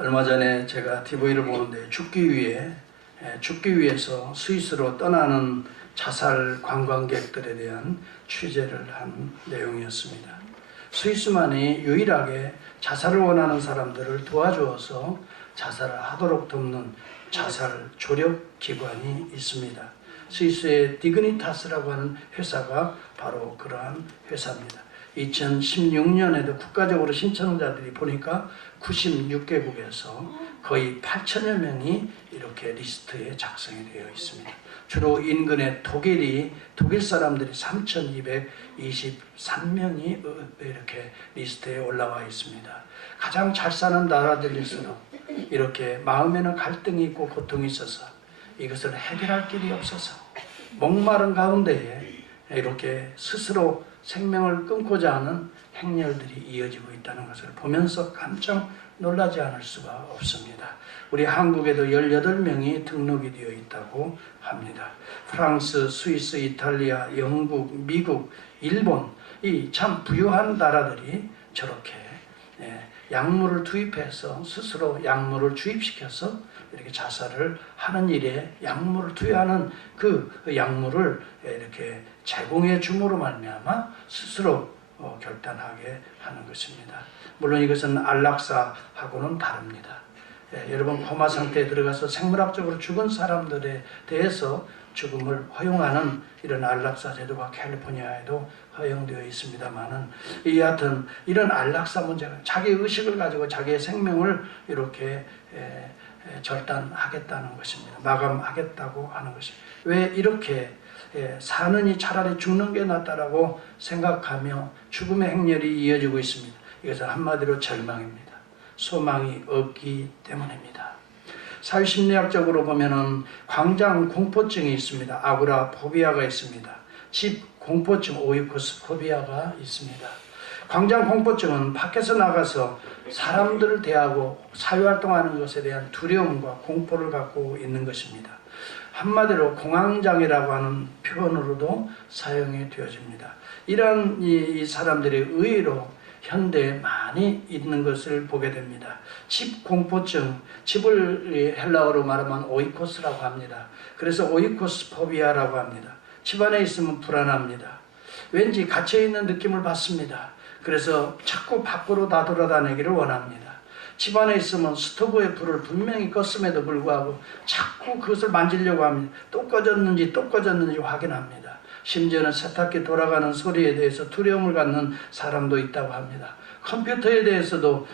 얼마 전에 제가 TV를 보는데 죽기 위해서 스위스로 떠나는 자살 관광객들에 대한 취재를 한 내용이었습니다. 스위스만이 유일하게 자살을 원하는 사람들을 도와주어서 자살을 하도록 돕는 자살 조력 기관이 있습니다. 스위스의 디그니타스라고 하는 회사가 바로 그러한 회사입니다. 2016년에도 국가적으로 신청자들이 보니까 96개국에서 거의 8천여 명이 이렇게 리스트에 작성이 되어 있습니다. 주로 인근의 독일 사람들이 3,223명이 이렇게 리스트에 올라와 있습니다. 가장 잘 사는 나라들일수록 이렇게 마음에는 갈등이 있고 고통이 있어서 이것을 해결할 길이 없어서 목마른 가운데에 이렇게 스스로 생명을 끊고자 하는 행렬들이 이어지고 있다는 것을 보면서 깜짝 놀라지 않을 수가 없습니다. 우리 한국에도 18명이 등록이 되어 있다고 합니다. 프랑스, 스위스, 이탈리아, 영국, 미국, 일본, 이 참 부유한 나라들이 저렇게 약물을 투입해서 스스로 약물을 주입시켜서 이렇게 자살을 하는 일에 약물을 투여하는 그 약물을 이렇게 제공해 줌으로 말미암아 스스로 결단하게 하는 것입니다. 물론 이것은 안락사하고는 다릅니다. 여러분 코마 상태에 들어가서 생물학적으로 죽은 사람들에 대해서 죽음을 허용하는 이런 안락사 제도가 캘리포니아에도 허용되어 있습니다만은 여하튼 이런 안락사 문제가 자기 의식을 가지고 자기의 생명을 이렇게 절단하겠다는 것입니다. 마감하겠다고 하는 것입니다. 왜 이렇게 사느니 차라리 죽는 게 낫다라고 생각하며 죽음의 행렬이 이어지고 있습니다. 이것은 한마디로 절망입니다. 소망이 없기 때문입니다. 사회심리학적으로 보면은 광장 공포증이 있습니다. 아고라포비아가 있습니다. 집 공포증, 오이코스포비아가 있습니다. 광장 공포증은 밖에서 나가서 사람들을 대하고 사회활동하는 것에 대한 두려움과 공포를 갖고 있는 것입니다. 한마디로 공황장애라고 하는 표현으로도 사용이 되어집니다. 이런 이 사람들이 의외로 현대에 많이 있는 것을 보게 됩니다. 집 공포증, 집을 헬라어로 말하면 오이코스라고 합니다. 그래서 오이코스포비아라고 합니다. 집 안에 있으면 불안합니다. 왠지 갇혀있는 느낌을 받습니다. 그래서 자꾸 밖으로 나돌아다니기를 원합니다. 집 안에 있으면 스토브의 불을 분명히 껐음에도 불구하고 자꾸 그것을 만지려고 합니다. 또 꺼졌는지 확인합니다. 심지어는 세탁기 돌아가는 소리에 대해서 두려움을 갖는 사람도 있다고 합니다. 컴퓨터에 대해서도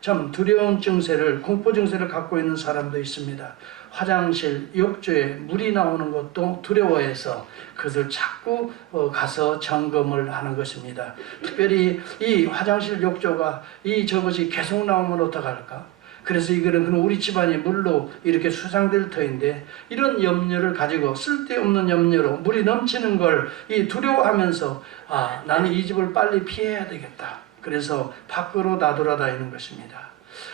참 두려운 증세를, 공포 증세를 갖고 있는 사람도 있습니다. 화장실 욕조에 물이 나오는 것도 두려워해서 그것을 자꾸 가서 점검을 하는 것입니다. 특별히 이 화장실 욕조가 저것이 계속 나오면 어떡할까? 그래서 이거는 우리 집안이 물로 이렇게 수상될 터인데 이런 염려를 가지고 쓸데없는 염려로 물이 넘치는 걸 두려워하면서 나는 이 집을 빨리 피해야 되겠다. 그래서 밖으로 나돌아다니는 것입니다.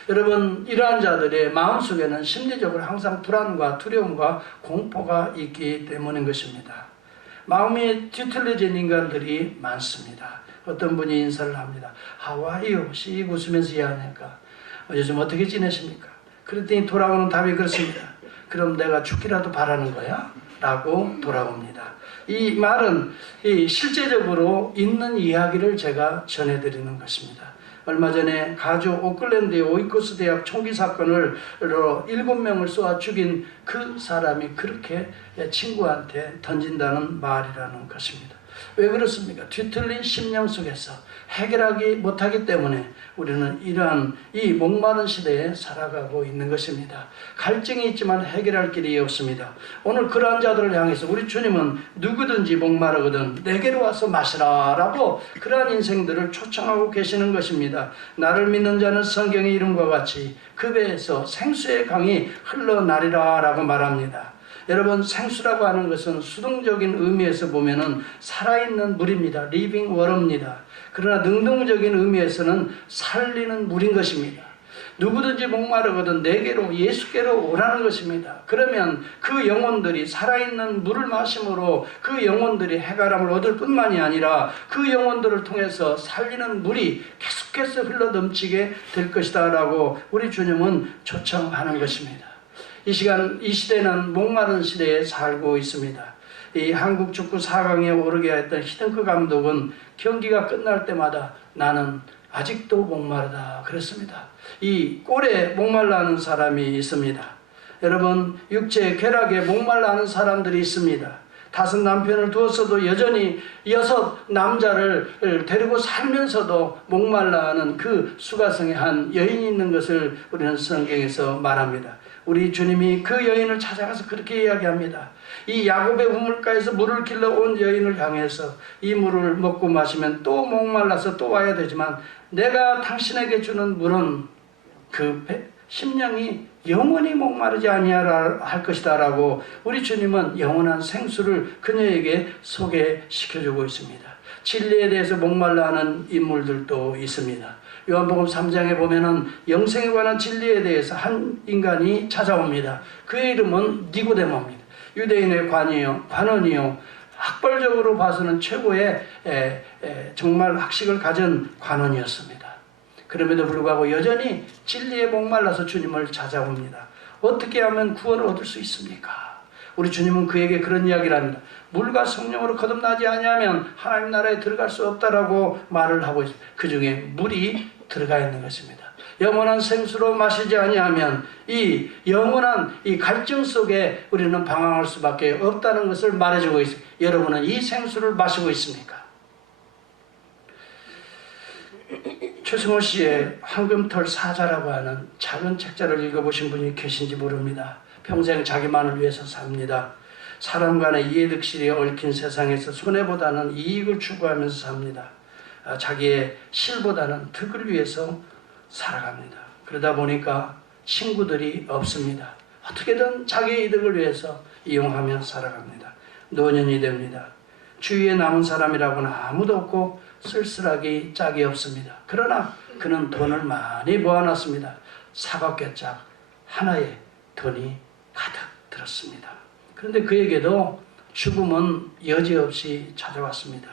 여러분 이러한 자들의 마음속에는 심리적으로 항상 불안과 두려움과 공포가 있기 때문인 것입니다. 마음이 뒤틀려진 인간들이 많습니다. 어떤 분이 인사를 합니다. 하와이요 씩 웃으면서 이야기하니까 요즘 어떻게 지내십니까? 그랬더니 돌아오는 답이 그렇습니다. 그럼 내가 죽기라도 바라는 거야? 라고 돌아옵니다. 이 말은 실제적으로 있는 이야기를 제가 전해드리는 것입니다. 얼마 전에 가주 오클랜드의 오이코스 대학 총기 사건을 7명을 쏘아 죽인 그 사람이 그렇게 친구한테 던진다는 말이라는 것입니다. 왜 그렇습니까? 뒤틀린 심령 속에서 해결하기 못하기 때문에 우리는 이러한 이 목마른 시대에 살아가고 있는 것입니다. 갈증이 있지만 해결할 길이 없습니다. 오늘 그러한 자들을 향해서 우리 주님은 누구든지 목마르거든 내게로 와서 마시라 라고 그러한 인생들을 초청하고 계시는 것입니다. 나를 믿는 자는 성경의 이름과 같이 그 배에서 생수의 강이 흘러나리라 라고 말합니다. 여러분 생수라고 하는 것은 수동적인 의미에서 보면은 살아있는 물입니다. 리빙 워터입니다. 그러나 능동적인 의미에서는 살리는 물인 것입니다. 누구든지 목마르거든 내게로 예수께로 오라는 것입니다. 그러면 그 영혼들이 살아있는 물을 마심으로 그 영혼들이 해가람을 얻을 뿐만이 아니라 그 영혼들을 통해서 살리는 물이 계속해서 흘러넘치게 될 것이다 라고 우리 주님은 초청하는 것입니다. 이 시대는 목마른 시대에 살고 있습니다. 이 한국 축구 4강에 오르게 했던 히딩크 감독은 경기가 끝날 때마다 나는 아직도 목마르다 그랬습니다. 이 꼴에 목말라는 사람이 있습니다. 여러분, 육체의 쾌락에 목말라는 사람들이 있습니다. 5 남편을 두었어도 여전히 6 남자를 데리고 살면서도 목말라하는 그 수가성의 한 여인이 있는 것을 우리는 성경에서 말합니다. 우리 주님이 그 여인을 찾아가서 그렇게 이야기합니다. 이 야곱의 우물가에서 물을 길러온 여인을 향해서 이 물을 먹고 마시면 또 목말라서 또 와야 되지만 내가 당신에게 주는 물은 그 심령이 영원히 목마르지 아니하라 할 것이다 라고 우리 주님은 영원한 생수를 그녀에게 소개시켜주고 있습니다. 진리에 대해서 목말라하는 인물들도 있습니다. 요한복음 3장에 보면은 영생에 관한 진리에 대해서 한 인간이 찾아옵니다. 그의 이름은 니고데모입니다. 유대인의 관원이요 학벌적으로 봐서는 최고의 정말 학식을 가진 관원이었습니다. 그럼에도 불구하고 여전히 진리에 목말라서 주님을 찾아옵니다. 어떻게 하면 구원을 얻을 수 있습니까? 우리 주님은 그에게 그런 이야기를 합니다. 물과 성령으로 거듭나지 아니하면 하나님 나라에 들어갈 수 없다라고 말을 하고 있습니다. 그 중에 물이 들어가 있는 것입니다. 영원한 생수로 마시지 아니하면 이 영원한 이 갈증 속에 우리는 방황할 수밖에 없다는 것을 말해주고 있습니다. 여러분은 이 생수를 마시고 있습니까? 최승호 씨의 황금털 사자라고 하는 작은 책자를 읽어보신 분이 계신지 모릅니다. 평생 자기만을 위해서 삽니다. 사람 간의 이해득실이 얽힌 세상에서 손해보다는 이익을 추구하면서 삽니다. 자기의 실보다는 득을 위해서 살아갑니다. 그러다 보니까 친구들이 없습니다. 어떻게든 자기의 이득을 위해서 이용하며 살아갑니다. 노년이 됩니다. 주위에 남은 사람이라고는 아무도 없고 쓸쓸하기 짝이 없습니다. 그러나 그는 돈을 많이 모아놨습니다. 사각개짝 하나에 돈이 가득 들었습니다. 그런데 그에게도 죽음은 여지없이 찾아왔습니다.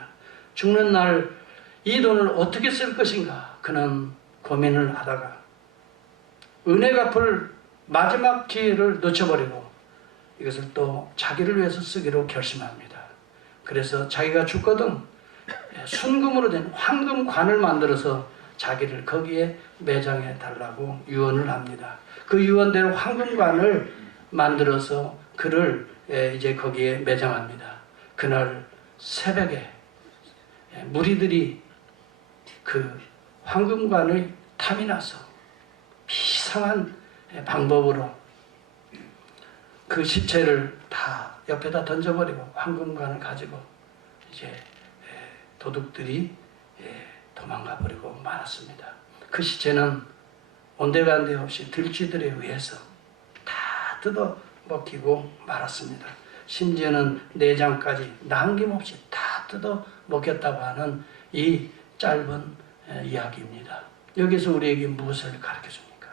죽는 날 이 돈을 어떻게 쓸 것인가 그는 고민을 하다가 은혜 갚을 마지막 기회를 놓쳐버리고 이것을 또 자기를 위해서 쓰기로 결심합니다. 그래서 자기가 죽거든 순금으로 된 황금관을 만들어서 자기를 거기에 매장해 달라고 유언을 합니다. 그 유언대로 황금관을 만들어서 그를 이제 거기에 매장합니다. 그날 새벽에 무리들이 그 황금관을 탐이 나서 비상한 방법으로 그 시체를 다 옆에다 던져버리고 황금관을 가지고 이제 도둑들이 도망가 버리고 말았습니다. 그 시체는 온데간데 없이 들쥐들에 의해서 다 뜯어 먹히고 말았습니다. 심지어는 내장까지 남김없이 다 뜯어 먹였다고 하는 이 짧은 이야기입니다. 여기서 우리에게 무엇을 가르쳐 줍니까?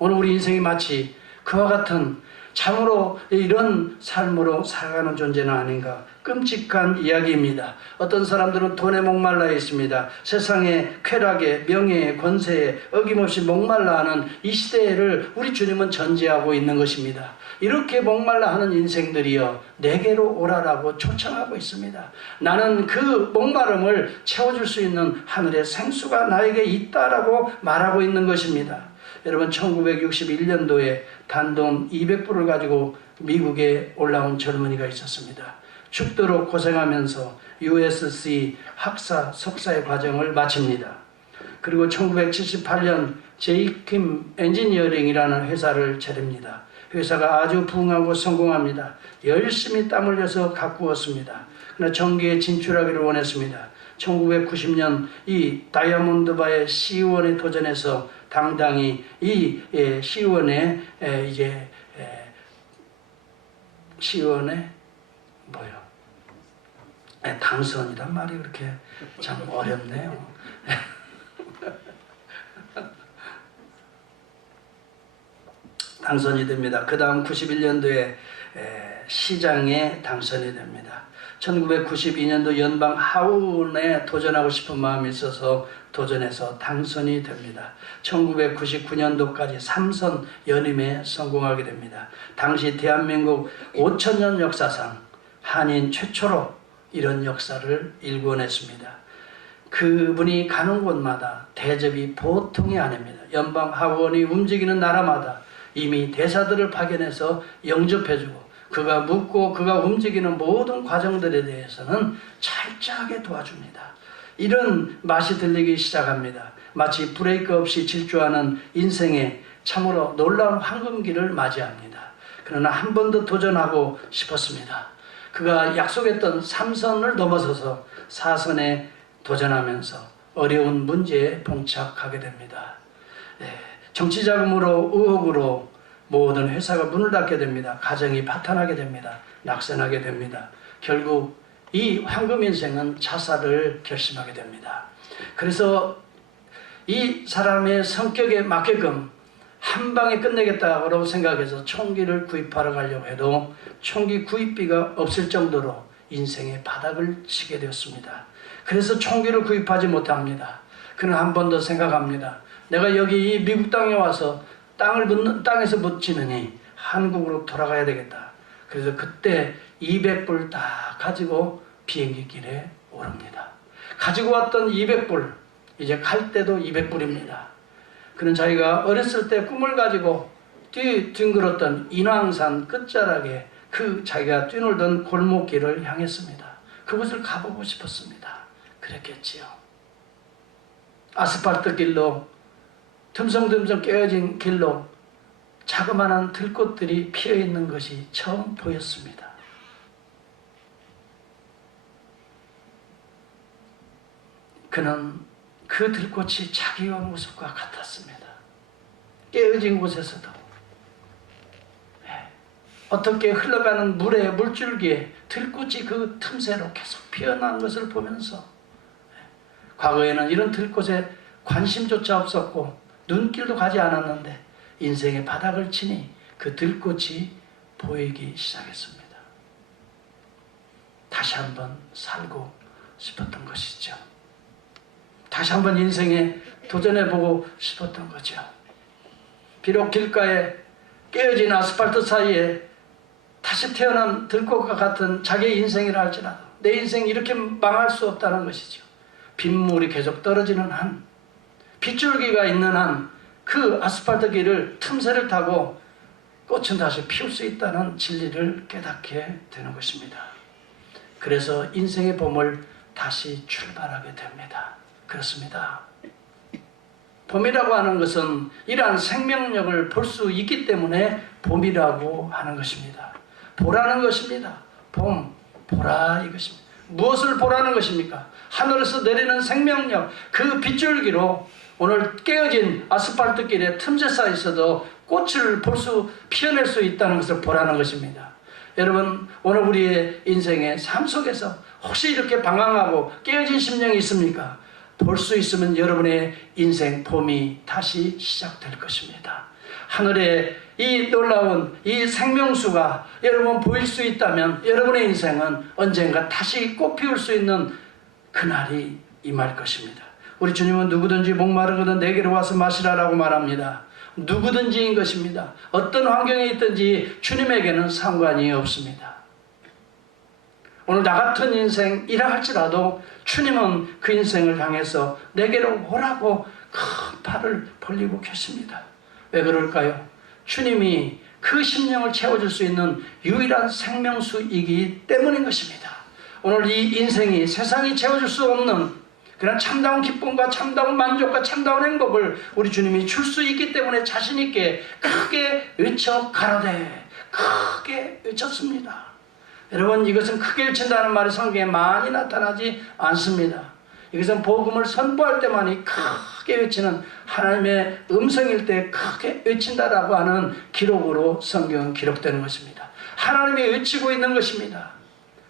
오늘 우리 인생이 마치 그와 같은 참으로 이런 삶으로 살아가는 존재는 아닌가 끔찍한 이야기입니다. 어떤 사람들은 돈에 목말라 있습니다. 세상의 쾌락에 명예에 권세에 어김없이 목말라 하는 이 시대를 우리 주님은 전제하고 있는 것입니다. 이렇게 목말라 하는 인생들이여 내게로 오라라고 초청하고 있습니다. 나는 그 목마름을 채워줄 수 있는 하늘의 생수가 나에게 있다라고 말하고 있는 것입니다. 여러분 1961년도에 단돈 200불을 가지고 미국에 올라온 젊은이가 있었습니다. 죽도록 고생하면서 USC 학사 석사의 과정을 마칩니다. 그리고 1978년 제이킴 엔지니어링이라는 회사를 차립니다. 회사가 아주 부흥하고 성공합니다. 열심히 땀 흘려서 가꾸었습니다. 그러나 정계에 진출하기를 원했습니다. 1990년 이 다이아몬드바의 시의원에 도전해서 당당히 이 시의원에 이제 시의원에 뭐요? 당선이란 말이 그렇게 참 어렵네요. 당선이 됩니다. 그 다음 91년도에 시장에 당선이 됩니다. 1992년도 연방 하원에 도전하고 싶은 마음이 있어서 도전해서 당선이 됩니다. 1999년도까지 3선 연임에 성공하게 됩니다. 당시 대한민국 5천년 역사상 한인 최초로 이런 역사를 일궈냈습니다. 그분이 가는 곳마다 대접이 보통이 아닙니다. 연방 하원이 움직이는 나라마다 이미 대사들을 파견해서 영접해주고 그가 묻고 그가 움직이는 모든 과정들에 대해서는 철저하게 도와줍니다. 이런 맛이 들리기 시작합니다. 마치 브레이크 없이 질주하는 인생에 참으로 놀라운 황금기를 맞이합니다. 그러나 한 번 더 도전하고 싶었습니다. 그가 약속했던 3선을 넘어서서 4선에 도전하면서 어려운 문제에 봉착하게 됩니다. 정치자금으로 의혹으로 모든 회사가 문을 닫게 됩니다. 가정이 파탄하게 됩니다. 낙선하게 됩니다. 결국 이 황금 인생은 자살을 결심하게 됩니다. 그래서 이 사람의 성격에 맞게끔 한 방에 끝내겠다고 생각해서 총기를 구입하러 가려고 해도 총기 구입비가 없을 정도로 인생의 바닥을 치게 되었습니다. 그래서 총기를 구입하지 못합니다. 그는 한 번 더 생각합니다. 내가 여기 이 미국 땅에 와서 땅에서 묻지느니 한국으로 돌아가야 되겠다. 그래서 그때 200불 다 가지고 비행기 길에 오릅니다. 가지고 왔던 200불, 이제 갈 때도 200불입니다. 그는 자기가 어렸을 때 꿈을 가지고 뒹굴었던 인왕산 끝자락에 그 자기가 뛰놀던 골목길을 향했습니다. 그곳을 가보고 싶었습니다. 그랬겠지요. 아스팔트 길로 듬성듬성 깨어진 길로 자그마한 들꽃들이 피어있는 것이 처음 보였습니다. 그는 그 들꽃이 자기의 모습과 같았습니다. 깨어진 곳에서도 어떻게 흘러가는 물줄기에 들꽃이 그 틈새로 계속 피어난 것을 보면서 과거에는 이런 들꽃에 관심조차 없었고 눈길도 가지 않았는데 인생의 바닥을 치니 그 들꽃이 보이기 시작했습니다. 다시 한번 살고 싶었던 것이죠. 다시 한번 인생에 도전해보고 싶었던 거죠. 비록 길가에 깨어진 아스팔트 사이에 다시 태어난 들꽃과 같은 자기의 인생이라 할지라도 내 인생이 이렇게 망할 수 없다는 것이죠. 빗물이 계속 떨어지는 한, 빗줄기가 있는 한 그 아스팔트 길을 틈새를 타고 꽃은 다시 피울 수 있다는 진리를 깨닫게 되는 것입니다. 그래서 인생의 봄을 다시 출발하게 됩니다. 그렇습니다. 봄이라고 하는 것은 이러한 생명력을 볼 수 있기 때문에 봄이라고 하는 것입니다. 보라는 것입니다. 봄, 보라 이것입니다. 무엇을 보라는 것입니까? 하늘에서 내리는 생명력, 그 빗줄기로 오늘 깨어진 아스팔트 길에 틈새 사이에서도 꽃을 피어낼 수 있다는 것을 보라는 것입니다. 여러분, 오늘 우리의 인생의 삶 속에서 혹시 이렇게 방황하고 깨어진 심령이 있습니까? 볼 수 있으면 여러분의 인생 봄이 다시 시작될 것입니다. 하늘에 이 놀라운 이 생명수가 여러분 보일 수 있다면 여러분의 인생은 언젠가 다시 꽃 피울 수 있는 그날이 임할 것입니다. 우리 주님은 누구든지 목마르거든 내게로 와서 마시라라고 말합니다. 누구든지인 것입니다. 어떤 환경에 있든지 주님에게는 상관이 없습니다. 오늘 나 같은 인생이라 할지라도 주님은 그 인생을 향해서 내게로 오라고 큰 팔을 벌리고 계십니다. 왜 그럴까요? 주님이 그 심령을 채워줄 수 있는 유일한 생명수이기 때문인 것입니다. 오늘 이 인생이 세상이 채워줄 수 없는 그런 참다운 기쁨과 참다운 만족과 참다운 행복을 우리 주님이 줄 수 있기 때문에 자신 있게 크게 외쳐 가라되 크게 외쳤습니다. 여러분, 이것은 크게 외친다는 말이 성경에 많이 나타나지 않습니다. 이것은 복음을 선포할 때만이 크게 외치는 하나님의 음성일 때 크게 외친다라고 하는 기록으로 성경은 기록되는 것입니다. 하나님이 외치고 있는 것입니다.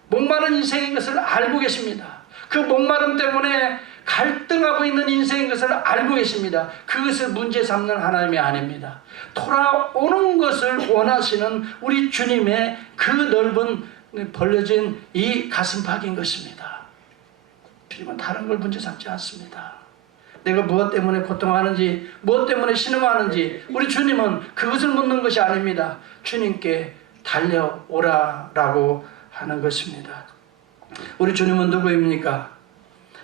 목마른 인생인 것을 알고 계십니다. 그 목마름 때문에 갈등하고 있는 인생인 것을 알고 계십니다. 그것을 문제 삼는 하나님이 아닙니다. 돌아오는 것을 원하시는 우리 주님의 그 넓은 벌려진 이 가슴팍인 것입니다. 주님은 다른 걸 문제 삼지 않습니다. 내가 무엇 때문에 고통하는지, 무엇 때문에 신음하는지 우리 주님은 그것을 묻는 것이 아닙니다. 주님께 달려오라라고 하는 것입니다. 우리 주님은 누구입니까?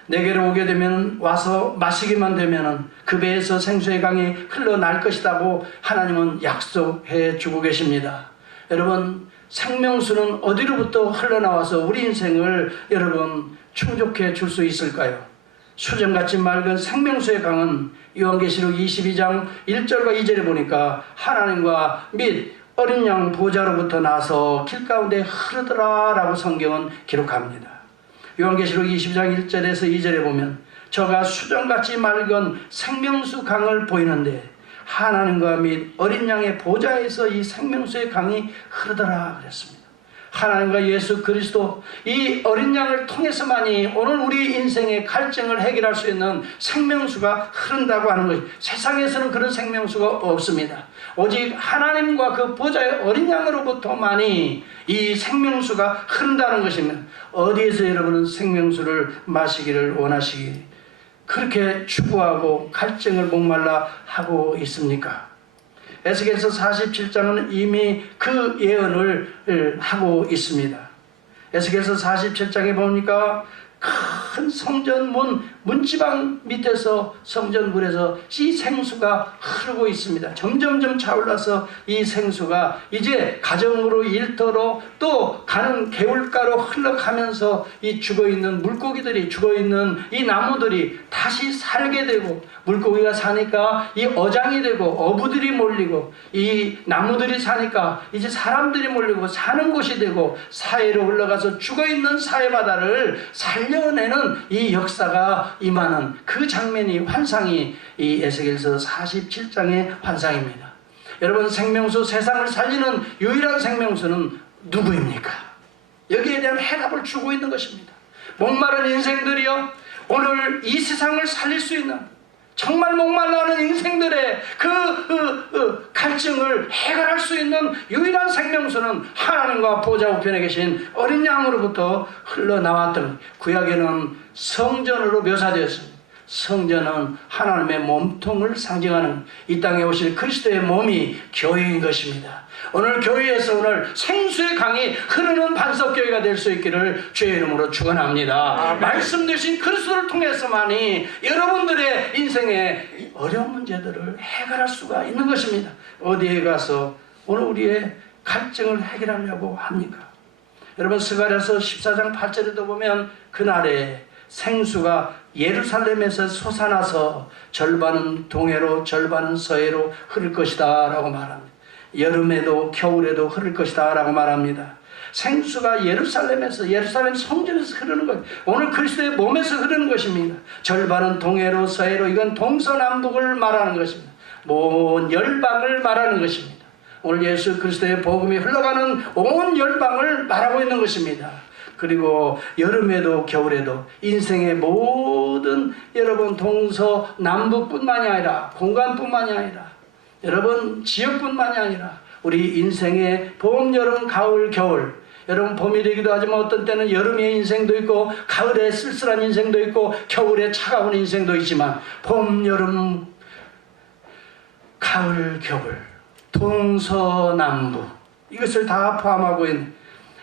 내게로 오게 되면, 와서 마시기만 되면 그 배에서 생수의 강이 흘러날 것이라고 하나님은 약속해 주고 계십니다. 여러분, 생명수는 어디로부터 흘러나와서 우리 인생을 여러분 충족해 줄 수 있을까요? 수정같이 맑은 생명수의 강은 요한계시록 22장 1절과 2절에 보니까 하나님과 및 어린 양 보좌로부터 나서 길 가운데 흐르더라 라고 성경은 기록합니다. 요한계시록 22장 1절에서 2절에 보면 저가 수정같이 맑은 생명수 강을 보이는데 하나님과 및 어린 양의 보좌에서 이 생명수의 강이 흐르더라 그랬습니다. 하나님과 예수 그리스도 이 어린 양을 통해서만이 오늘 우리 인생의 갈증을 해결할 수 있는 생명수가 흐른다고 하는 것이, 세상에서는 그런 생명수가 없습니다. 오직 하나님과 그 보좌의 어린 양으로부터만이 이 생명수가 흐른다는 것입니다. 어디에서 여러분은 생명수를 마시기를 원하시기 그렇게 추구하고 갈증을 목말라 하고 있습니까? 에스겔서 47장은 이미 그 예언을 하고 있습니다. 에스겔서 47장에 보니까 큰 성전 문지방 밑에서 성전물에서 이 생수가 흐르고 있습니다. 점점점 차올라서 이 생수가 이제 가정으로, 일터로, 또 가는 개울가로 흘러가면서 이 죽어있는 물고기들이, 죽어있는 이 나무들이 다시 살게 되고, 물고기가 사니까 이 어장이 되고 어부들이 몰리고, 이 나무들이 사니까 이제 사람들이 몰리고 사는 곳이 되고, 사해로 흘러가서 죽어있는 사해바다를 살려내는 이 역사가 임하는 그 장면이, 환상이 이 에스겔서 47장의 환상입니다. 여러분, 생명수, 세상을 살리는 유일한 생명수는 누구입니까? 여기에 대한 해답을 주고 있는 것입니다. 목마른 인생들이요, 오늘 이 세상을 살릴 수 있는, 정말 목말라하는 인생들의 그 갈증을 해결할 수 있는 유일한 생명수는 하나님과 보좌 우편에 계신 어린 양으로부터 흘러나왔던, 구약에는 성전으로 묘사되었습니다. 성전은 하나님의 몸통을 상징하는 이 땅에 오실 그리스도의 몸이 교회인 것입니다. 오늘 교회에서 오늘 생수의 강이 흐르는 반석교회가 될 수 있기를 주의 이름으로 축원합니다. 말씀 되신 그리스도를 통해서만이 여러분들의 인생의 어려운 문제들을 해결할 수가 있는 것입니다. 어디에 가서 오늘 우리의 갈증을 해결하려고 합니까? 여러분, 스가랴서 14장 8절에도 보면 그날에 생수가 예루살렘에서 솟아나서 절반은 동해로 절반은 서해로 흐를 것이다 라고 말합니다. 여름에도 겨울에도 흐를 것이다 라고 말합니다. 생수가 예루살렘에서, 예루살렘 성전에서 흐르는 것, 오늘 그리스도의 몸에서 흐르는 것입니다. 절반은 동해로 서해로, 이건 동서남북을 말하는 것입니다. 온 열방을 말하는 것입니다. 오늘 예수 그리스도의 복음이 흘러가는 온 열방을 말하고 있는 것입니다. 그리고 여름에도 겨울에도 인생의 모든 여러분 동서남북뿐만이 아니라, 공간뿐만이 아니라, 여러분 지역뿐만이 아니라 우리 인생의 봄, 여름, 가을, 겨울, 여러분 봄이 되기도 하지만 어떤 때는 여름의 인생도 있고, 가을에 쓸쓸한 인생도 있고, 겨울에 차가운 인생도 있지만, 봄, 여름, 가을, 겨울, 동서남북, 이것을 다 포함하고 있는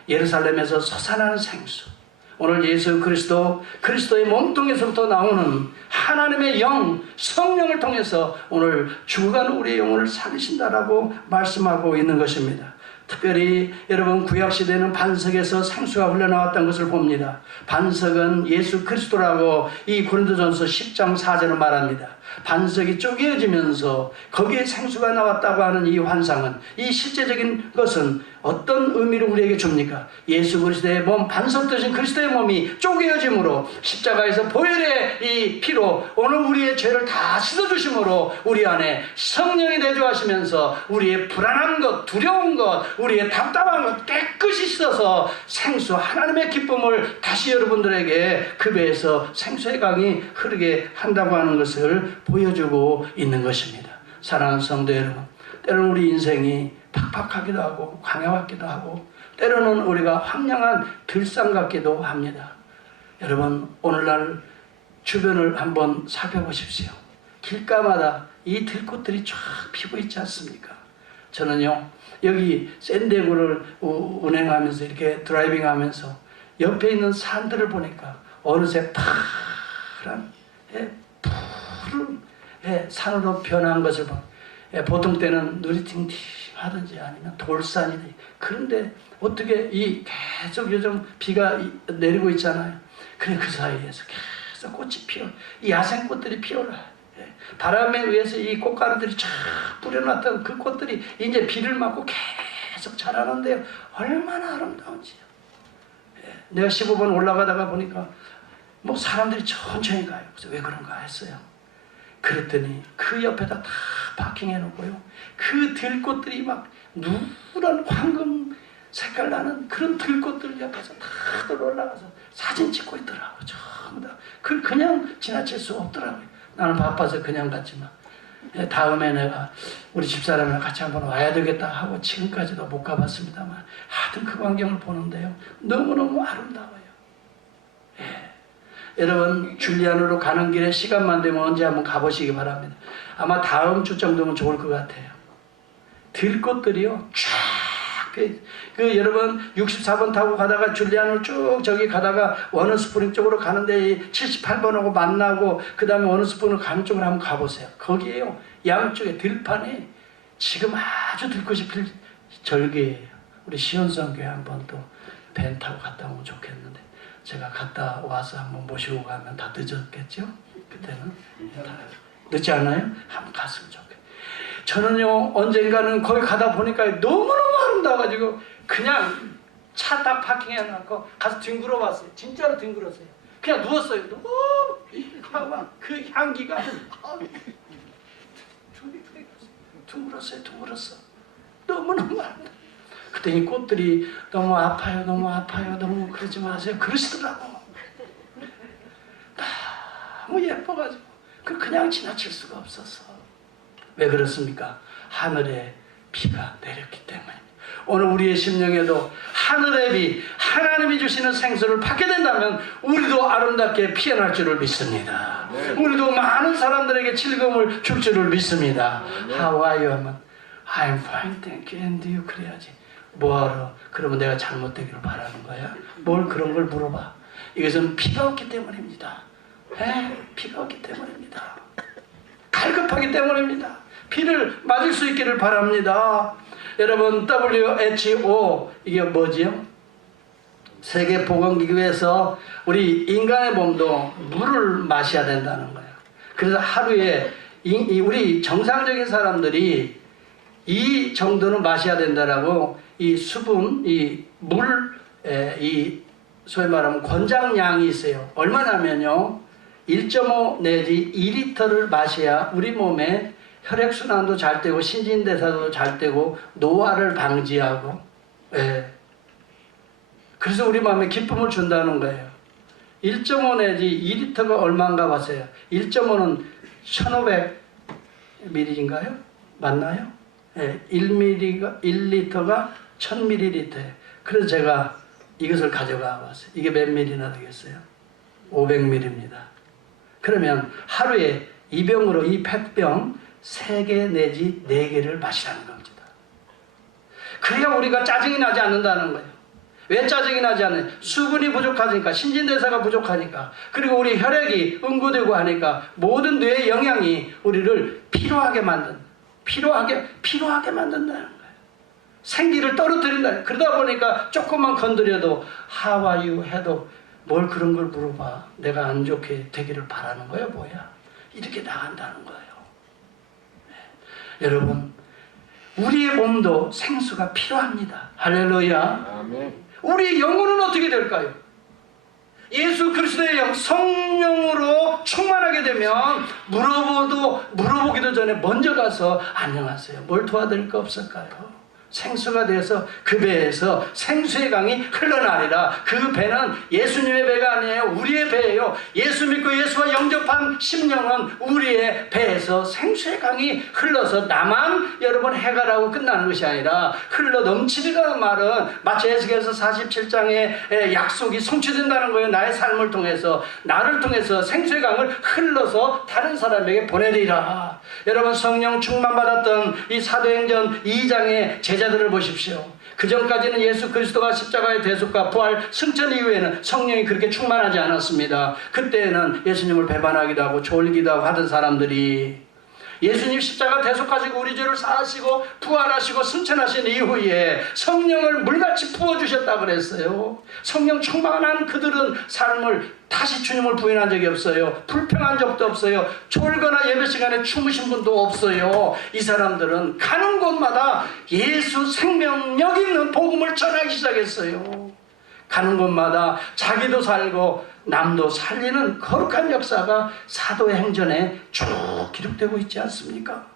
예루살렘에서 솟아나는 생수, 오늘 예수 그리스도, 그리스도의 몸통에서부터 나오는 하나님의 영, 성령을 통해서 오늘 죽어가는 우리의 영혼을 살리신다라고 말씀하고 있는 것입니다. 특별히 여러분, 구약시대는 반석에서 생수가 흘러나왔던 것을 봅니다. 반석은 예수 그리스도라고 이 고린도전서 10장 4절을 말합니다. 반석이 쪼개어지면서 거기에 생수가 나왔다고 하는 이 환상은, 이 실제적인 것은 어떤 의미를 우리에게 줍니까? 예수 그리스도의 몸, 반석 되신 그리스도의 몸이 쪼개어짐으로 십자가에서 보혈의 이 피로 오늘 우리의 죄를 다 씻어주심으로 우리 안에 성령이 내주하시면서 우리의 불안한 것, 두려운 것, 우리의 답답한 것 깨끗이 씻어서 생수, 하나님의 기쁨을 다시 여러분들에게 그 배에서 생수의 강이 흐르게 한다고 하는 것을 보여주고 있는 것입니다. 사랑하는 성도 여러분, 때로는 우리 인생이 팍팍하기도 하고 광야 같기도 하고 때로는 우리가 황량한 들산 같기도 합니다. 여러분, 오늘날 주변을 한번 살펴보십시오. 길가마다 이 들꽃들이 쫙 피고 있지 않습니까? 저는요, 여기 샌디에고를 운행하면서 이렇게 드라이빙하면서 옆에 있는 산들을 보니까 어느새 파란 푸른 산으로 변한 것을 봐. 보통 때는 눈이 팅팅하든지 아니면 돌산이든지. 그런데 어떻게 이 계속 요즘 비가 내리고 있잖아요. 그래 그 사이에서 계속 꽃이 피어, 이 야생꽃들이 피어나요. 바람에 의해서 이 꽃가루들이 쫙 뿌려놨던 그 꽃들이 이제 비를 맞고 계속 자라는데요. 얼마나 아름다운지요. 내가 15번 올라가다가 보니까 뭐 사람들이 천천히 가요. 그래서 왜 그런가 했어요. 그랬더니 그 옆에다 다 파킹해 놓고요. 그 들꽃들이 막 누런 황금 색깔 나는 그런 들꽃들 옆에서 다들 올라가서 사진 찍고 있더라고요. 전부 다. 그냥 지나칠 수 없더라고요. 나는 바빠서 그냥 갔지만 다음에 내가 우리 집사람이랑 같이 한번 와야 되겠다 하고 지금까지도 못 가봤습니다만 하여튼 그 광경을 보는데요. 너무너무 아름다워요. 여러분, 줄리안으로 가는 길에 시간만 되면 언제 한번 가보시기 바랍니다. 아마 다음 주 정도면 좋을 것 같아요. 들꽃들이요 쫙 여러분 64번 타고 가다가 줄리안을 쭉 저기 가다가 워너스프링 쪽으로 가는데 78번하고 만나고 그 다음에 워너스프링 가는 쪽으로 한번 가보세요. 거기에요 양쪽에 들판에 지금 아주 들꽃이 필 절기예요. 우리 시온성교회 한번 또 밴 타고 갔다 오면 좋겠는데 제가 갔다 와서 한번 모시고 가면 다 늦었겠죠? 그때는 늦지 않아요? 한번 갔으면 좋겠어요. 저는요 언젠가는 거기 가다 보니까 너무너무 아름다워가지고 그냥 차 딱 파킹해놓고 가서 뒹굴어 봤어요. 진짜로 뒹굴었어요. 그냥 누웠어요. 너무 그 향기가 둥글었어. 너무너무 아름다워. 그때 이 꽃들이 너무 아파요, 너무 그러지 마세요. 그러시더라고. 너무 예뻐가지고 그냥 지나칠 수가 없었어. 왜 그렇습니까? 하늘에 비가 내렸기 때문입니다. 오늘 우리의 심령에도 하늘의 비, 하나님이 주시는 생수를 받게 된다면 우리도 아름답게 피어날 줄을 믿습니다. 우리도 많은 사람들에게 즐거움을 줄 줄을 믿습니다. How are you? 하면 I'm fine, thank you. And you? 그래야지. 뭐하러? 그러면 내가 잘못되기를 바라는 거야? 뭘 그런 걸 물어봐. 이것은 비가 없기 때문입니다. 비가 없기 때문입니다. 갈급하기 때문입니다. 비를 맞을 수 있기를 바랍니다. 여러분, WHO 이게 뭐지요? 세계보건기구에서 우리 인간의 몸도 물을 마셔야 된다는 거예요. 그래서 하루에 우리 정상적인 사람들이 이 정도는 마셔야 된다라고 이 수분, 이 물, 이 소위 말하면 권장량이 있어요. 얼마냐면요 1.5 내지 2리터를 마셔야 우리 몸에 혈액순환도 잘 되고 신진대사도 잘 되고 노화를 방지하고 그래서 우리 마음에 기쁨을 준다는 거예요. 1.5 내지 2리터가 얼마인가 봤어요. 1.5는 1500ml인가요? 맞나요? 1리터가 1000ml예요. 그래서 제가 이것을 가져가 봤어요. 이게 몇 ml나 되겠어요? 500ml입니다. 그러면 하루에 이 병으로 이 펫병 3개 내지 4개를 마시라는 겁니다. 그래야 우리가 짜증이 나지 않는다는 거예요. 왜 짜증이 나지 않아요? 수분이 부족하니까, 신진대사가 부족하니까, 그리고 우리 혈액이 응고되고 하니까 모든 뇌의 영양이 우리를 피로하게 만든다는 거예요. 생기를 떨어뜨린다. 그러다 보니까 조금만 건드려도 How are you? 해도 뭘 그런 걸 물어봐. 내가 안 좋게 되기를 바라는 거야 뭐야. 이렇게 나간다는 거예요. 네. 여러분, 우리의 몸도 생수가 필요합니다. 할렐루야. 아멘. 우리의 영혼은 어떻게 될까요? 예수 그리스도의 영, 성령으로 충만하게 되면 물어보기도 전에 먼저 가서 안녕하세요. 뭘 도와드릴 거 없을까요? 생수가 되어서 그 배에서 생수의 강이 흘러나리라. 그 배는 예수님의 배가 아니에요. 우리의 배예요. 예수 믿고 예수와 영접한 심령은 우리의 배에서 생수의 강이 흘러서 나만 여러분 해가라고 끝나는 것이 아니라 흘러 넘치리라는 말은 마치 에스겔서 47장의 약속이 성취된다는 거예요. 나의 삶을 통해서, 나를 통해서 생수의 강을 흘러서 다른 사람에게 보내리라. 여러분, 성령 충만받았던 이 사도행전 2장의 제자들을 보십시오. 그 전까지는 예수 그리스도가 십자가의 대속과 부활 승천 이후에는 성령이 그렇게 충만하지 않았습니다. 그때는 예수님을 배반하기도 하고 졸기도 하고 하던 사람들이 예수님 십자가 대속하시고 우리 죄를 사하시고 부활하시고 승천하신 이후에 성령을 물같이 부어주셨다 그랬어요. 성령 충만한 그들은 삶을 다시 주님을 부인한 적이 없어요. 불평한 적도 없어요. 졸거나 예배 시간에 주무신 분도 없어요. 이 사람들은 가는 곳마다 예수 생명력 있는 복음을 전하기 시작했어요. 가는 곳마다 자기도 살고 남도 살리는 거룩한 역사가 사도행전에 쭉 기록되고 있지 않습니까?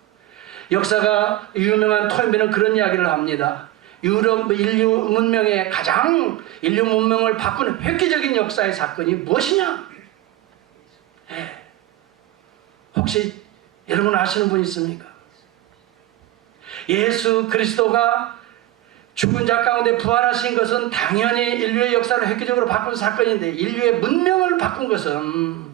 역사가 유명한 토인비는 그런 이야기를 합니다. 유럽 인류 문명의 가장 인류 문명을 바꾸는 획기적인 역사의 사건이 무엇이냐? 혹시 여러분 아시는 분 있습니까? 예수 그리스도가 죽은 자 가운데 부활하신 것은 당연히 인류의 역사를 획기적으로 바꾼 사건인데, 인류의 문명을 바꾼 것은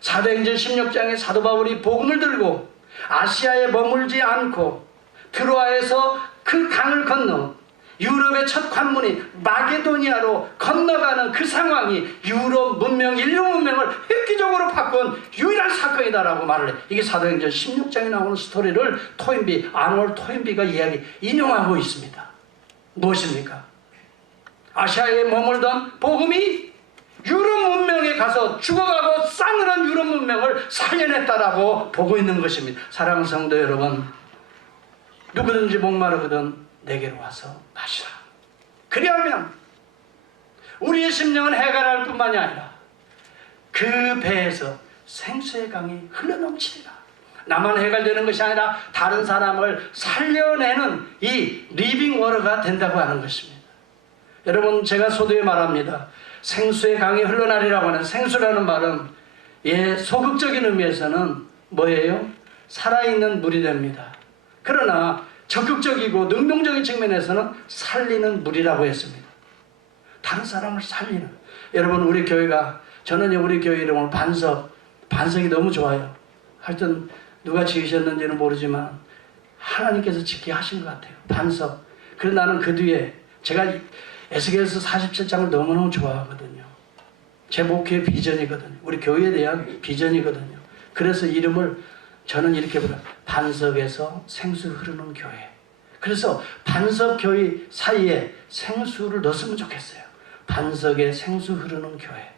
사도행전 16장에 사도 바울이 복음을 들고 아시아에 머물지 않고 트로아에서 그 강을 건너 유럽의 첫 관문인 마게도니아로 건너가는 그 상황이 유럽 문명, 인류 문명을 획기적으로 바꾼 유일한 사건이다라고 말을 해. 이게 사도행전 16장에 나오는 스토리를 아놀드 토인비가 인용하고 있습니다. 무엇입니까? 아시아에 머물던 복음이 유럽 문명에 가서 죽어가고 싸늘한 유럽 문명을 살려냈다라고 보고 있는 것입니다. 사랑하는 성도 여러분, 누구든지 목마르거든 내게로 와서 마시라. 그리하면 우리의 심령은 해갈할 뿐만이 아니라 그 배에서 생수의 강이 흘러넘치리라. 나만 해갈되는 것이 아니라 다른 사람을 살려내는 이 리빙 워터가 된다고 하는 것입니다. 여러분, 제가 소두에 말합니다. 생수의 강이 흘러나리라고 하는 생수라는 말은 소극적인 의미에서는 뭐예요? 살아있는 물이 됩니다. 그러나 적극적이고 능동적인 측면에서는 살리는 물이라고 했습니다. 다른 사람을 살리는. 여러분, 우리 교회가, 저는 우리 교회 이름을 반석이 너무 좋아요. 하여튼 누가 지으셨는지는 모르지만 하나님께서 짓게 하신 것 같아요. 반석. 그래서 나는 그 뒤에 제가 에스겔서 47장을 너무너무 좋아하거든요. 제 목회의 비전이거든요. 우리 교회에 대한 비전이거든요. 그래서 이름을 저는 이렇게 불러요. 반석에서 생수 흐르는 교회. 그래서 반석 교회 사이에 생수를 넣었으면 좋겠어요. 반석에 생수 흐르는 교회.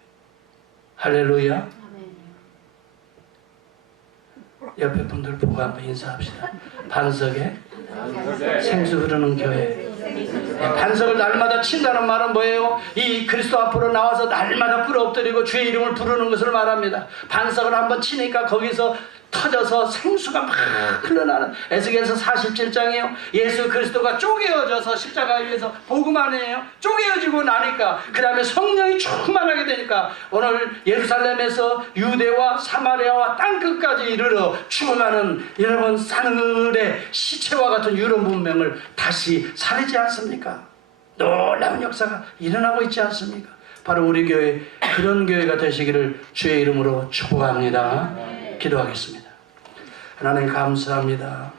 할렐루야. 옆에 분들 보고 한번 인사합시다. 반석에 생수 흐르는 교회. 반석을 날마다 친다는 말은 뭐예요? 이 그리스도 앞으로 나와서 날마다 꿇어엎드리고 주의 이름을 부르는 것을 말합니다. 반석을 한번 치니까 거기서 터져서 생수가 막 흘러나는, 에스겔서 47장이에요. 예수 그리스도가 쪼개어져서 십자가 위에서 복음 안에요. 쪼개어지고 나니까 그 다음에 성령이 충만하게 되니까 오늘 예루살렘에서 유대와 사마리아와 땅끝까지 이르러 죽어가는 여러분 사늘의 시체와 같은 유럽 문명을 다시 살리지 않습니까? 놀라운 역사가 일어나고 있지 않습니까? 바로 우리 교회, 그런 교회가 되시기를 주의 이름으로 축복합니다. 기도하겠습니다. 하나님 감사합니다.